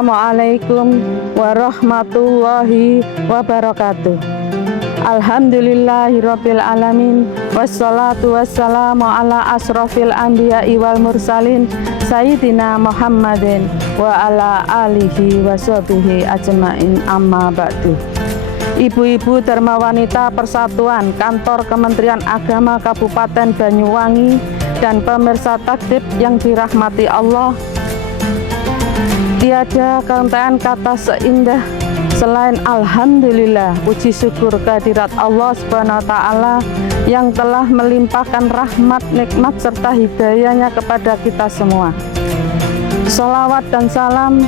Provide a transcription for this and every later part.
Assalamualaikum warahmatullahi wabarakatuh. Alhamdulillahirabbil alamin, wassalatu wassalamu ala asrofil anbiya'i wal mursalin sayyidina Muhammadin wa ala alihi washabihi ajmain, amma ba'du. Ibu-ibu Dharma Wanita Persatuan Kantor Kementerian Agama Kabupaten Banyuwangi dan pemirsa takdib yang dirahmati Allah, tiada kehentian kata seindah selain alhamdulillah, puji syukur kehadirat Allah Subhanahu wa taala yang telah melimpahkan rahmat, nikmat serta hidayahnya kepada kita semua. Sholawat dan salam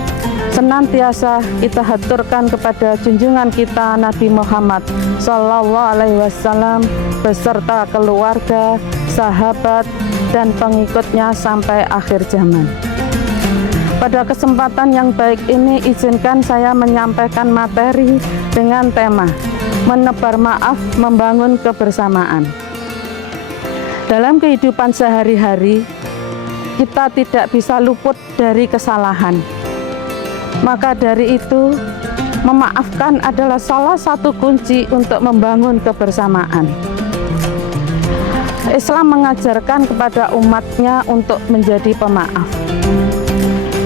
senantiasa kita haturkan kepada junjungan kita Nabi Muhammad Sallallahu Alaihi Wasallam beserta keluarga, sahabat, dan pengikutnya sampai akhir zaman. Pada kesempatan yang baik ini, izinkan saya menyampaikan materi dengan tema menebar maaf, membangun kebersamaan. Dalam kehidupan sehari-hari, kita tidak bisa luput dari kesalahan. Maka dari itu, memaafkan adalah salah satu kunci untuk membangun kebersamaan. Islam mengajarkan kepada umatnya untuk menjadi pemaaf.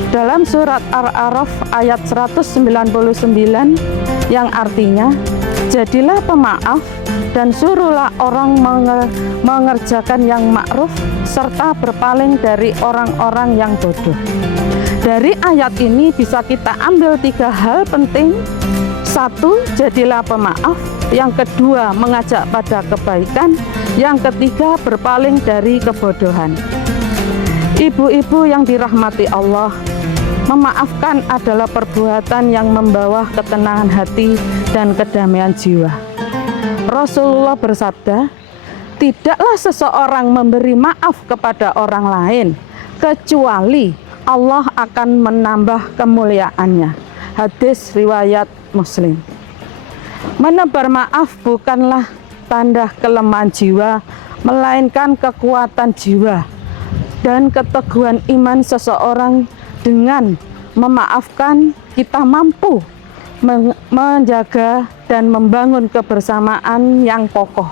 Dalam surat Al-A'raf ayat 199 yang artinya, jadilah pemaaf dan suruhlah orang mengerjakan yang ma'ruf serta berpaling dari orang-orang yang bodoh. Dari ayat ini bisa kita ambil 3 hal penting. 1, jadilah pemaaf. Yang kedua, mengajak pada kebaikan. Yang ketiga, berpaling dari kebodohan. Ibu-ibu yang dirahmati Allah, memaafkan adalah perbuatan yang membawa ketenangan hati dan kedamaian jiwa. Rasulullah bersabda, tidaklah seseorang memberi maaf kepada orang lain kecuali Allah akan menambah kemuliaannya. Hadis riwayat Muslim. Menebar maaf bukanlah tanda kelemahan jiwa, melainkan kekuatan jiwa dan keteguhan iman seseorang. Dengan memaafkan, kita mampu menjaga dan membangun kebersamaan yang kokoh,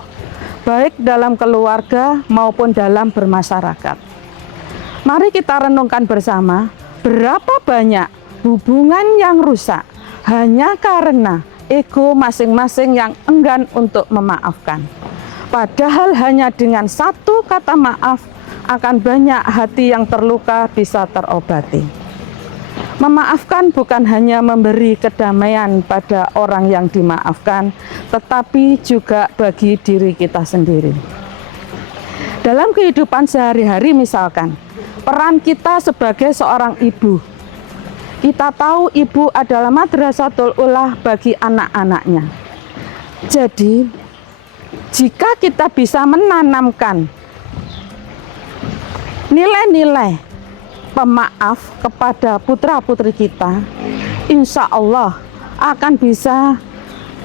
baik dalam keluarga maupun dalam bermasyarakat. Mari kita renungkan bersama, berapa banyak hubungan yang rusak hanya karena ego masing-masing yang enggan untuk memaafkan. Padahal hanya dengan 1 kata maaf, akan banyak hati yang terluka bisa terobati. Memaafkan bukan hanya memberi kedamaian pada orang yang dimaafkan, tetapi juga bagi diri kita sendiri. Dalam kehidupan sehari-hari misalkan, peran kita sebagai seorang ibu. Kita tahu ibu adalah madrasatul ulah bagi anak-anaknya. Jadi, jika kita bisa menanamkan nilai-nilai pemaaf kepada putra-putri kita, insya Allah akan bisa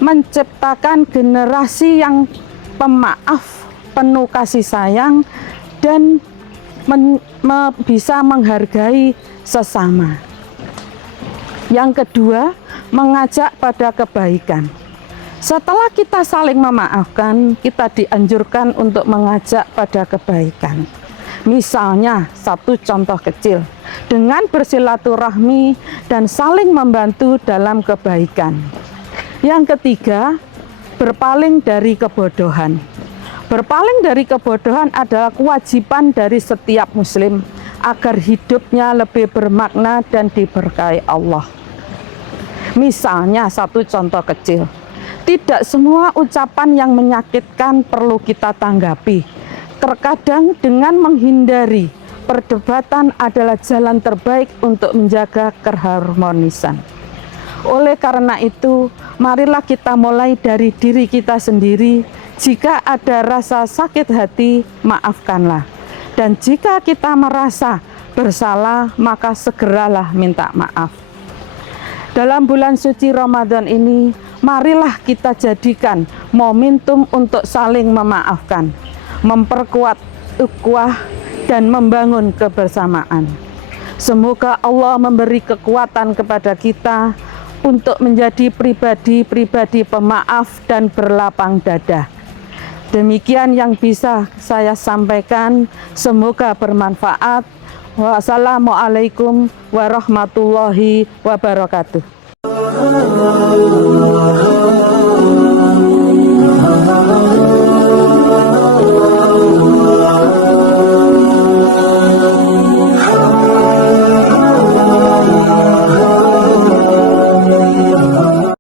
menciptakan generasi yang pemaaf, penuh kasih sayang, dan bisa menghargai sesama. Yang kedua, mengajak pada kebaikan. Setelah kita saling memaafkan, kita dianjurkan untuk mengajak pada kebaikan. Misalnya, 1 contoh kecil, dengan bersilaturahmi dan saling membantu dalam kebaikan. Yang ketiga, berpaling dari kebodohan. Berpaling dari kebodohan adalah kewajiban dari setiap muslim agar hidupnya lebih bermakna dan diberkahi Allah. Misalnya, 1 contoh kecil, tidak semua ucapan yang menyakitkan perlu kita tanggapi. Terkadang dengan menghindari perdebatan adalah jalan terbaik untuk menjaga keharmonisan. Oleh karena itu, marilah kita mulai dari diri kita sendiri. Jika ada rasa sakit hati, maafkanlah. Dan jika kita merasa bersalah, maka segeralah minta maaf. Dalam bulan suci Ramadan ini, marilah kita jadikan momentum untuk saling memaafkan, memperkuat ukhuwah dan membangun kebersamaan. Semoga Allah memberi kekuatan kepada kita untuk menjadi pribadi-pribadi pemaaf dan berlapang dada. Demikian yang bisa saya sampaikan, semoga bermanfaat. Wassalamualaikum warahmatullahi wabarakatuh.